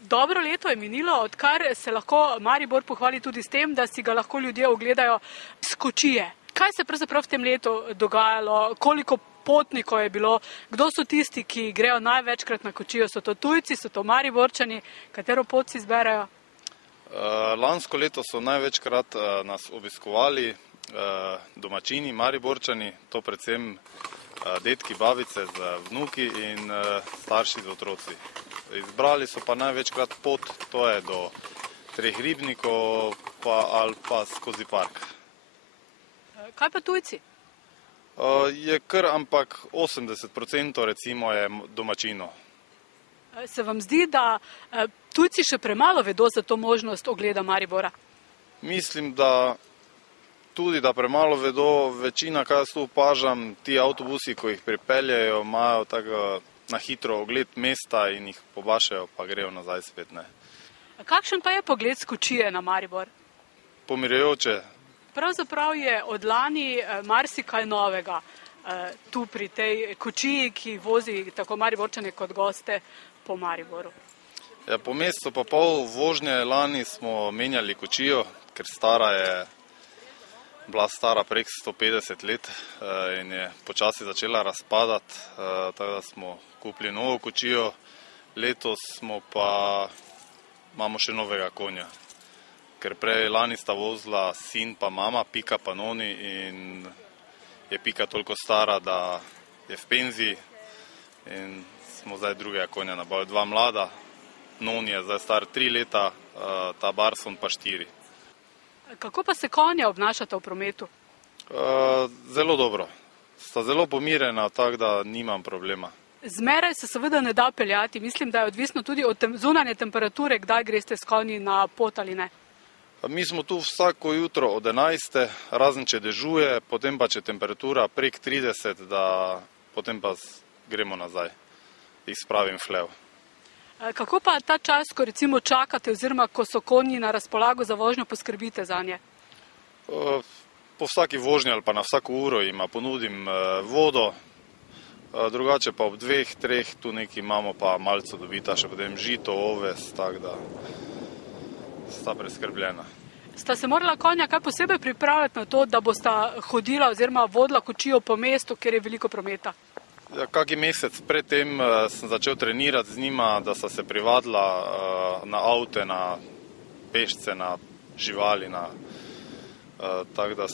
Dobro leto je minilo, odkar se lahko Maribor pohvali tudi s tem, da si ga lahko ljudje ogledajo s Kočije. Kaj se pravzaprav v tem letu dogajalo, koliko potnikov je bilo, kdo so tisti, ki grejo največkrat na Kočijo, so to tujci, so to Mariborčani, katero pot si izberejo? Lansko leto so največkrat nas obiskovali domačini, Mariborčani, to predvsem dedki, babice z vnuki in starši z otroci. Izbrali so pa največkrat pot, to je do Treh ribnikov ali pa skozi park. Kaj pa tujci? Je kar, ampak 80% recimo je domačino. Se vam zdi, da tujci še premalo vedo za to možnost ogleda Maribora? Mislim, da tudi, da premalo vedo, večina, kaj jaz tu opažam, ti avtobusi, ko jih pripeljejo, imajo tako na hitro ogled mesta in jih pobašajo, pa grejo nazaj spet, ne. Kakšen pa je pogled s Kočije na Maribor? Pomirjajoče. Pravzaprav je od lani marsikaj novega tu pri tej Kočiji, ki vozi tako Mariborčane kot goste po Mariboru. Ja, po mesecu pa pol vožnje lani smo menjali Kočijo, ker je bila stara prek 150 let in je počasi začela razpadati, tako da smo kupili novo Kočijo. Letos imamo še novega konja, ker prej lani sta vozila sin pa mama, Pika pa Noni, in je Pika toliko stara, da je v penziji in smo zdaj drugega konja nabavili, dva mlada. Noni je zdaj star 3 leta, ta Barson pa 4. Kako pa se konja obnašata v prometu? Zelo dobro. Sta zelo pomirjena, tako da nimam problema. Zmeraj se seveda ne da peljati. Mislim, da je odvisno tudi od zunanje temperature, kdaj greste s konji na pot ali ne. Mi smo tu vsako jutro od 11, razen če dežuje, potem pa če temperatura prek 30, da potem pa gremo nazaj. Jih spravim v hlev. Kako pa ta čas, ko recimo čakate oziroma ko so konji na razpolago za vožnjo, poskrbite zanje? Po vsaki vožnji ali pa na vsako uro jima ponudim vodo, drugače pa ob 2, 3 tu nekaj imamo pa malce dobita, še potem žito, oves, tako da sta preskrbljena. Sta se morala konja kaj posebej pripravljati na to, da bosta hodila oziroma vodila Kočijo po mestu, kjer je veliko prometa? Ja, kaki mesec predtem sem začel trenirati z njima, da sta se privadila na avte, na pešce, na živali, tako da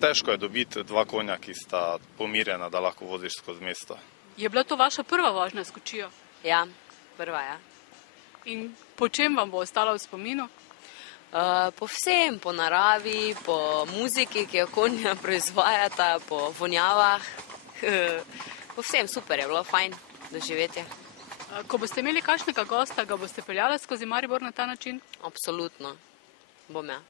težko je dobiti dva konja, ki sta pomirjena, da lahko voziš skozi mesto. Je bila to vaša prva vožnja s Kočijo? Ja, prva, ja. In po čem vam bo ostala v spominu? Po vsem, po naravi, po muziki, ki jo konja proizvajata, po vonjavah. Po vsem, super je bilo, fajn doživetje. Ko boste imeli kakšnega gosta, ga boste peljala skozi Maribor na ta način? Absolutno, bom ja.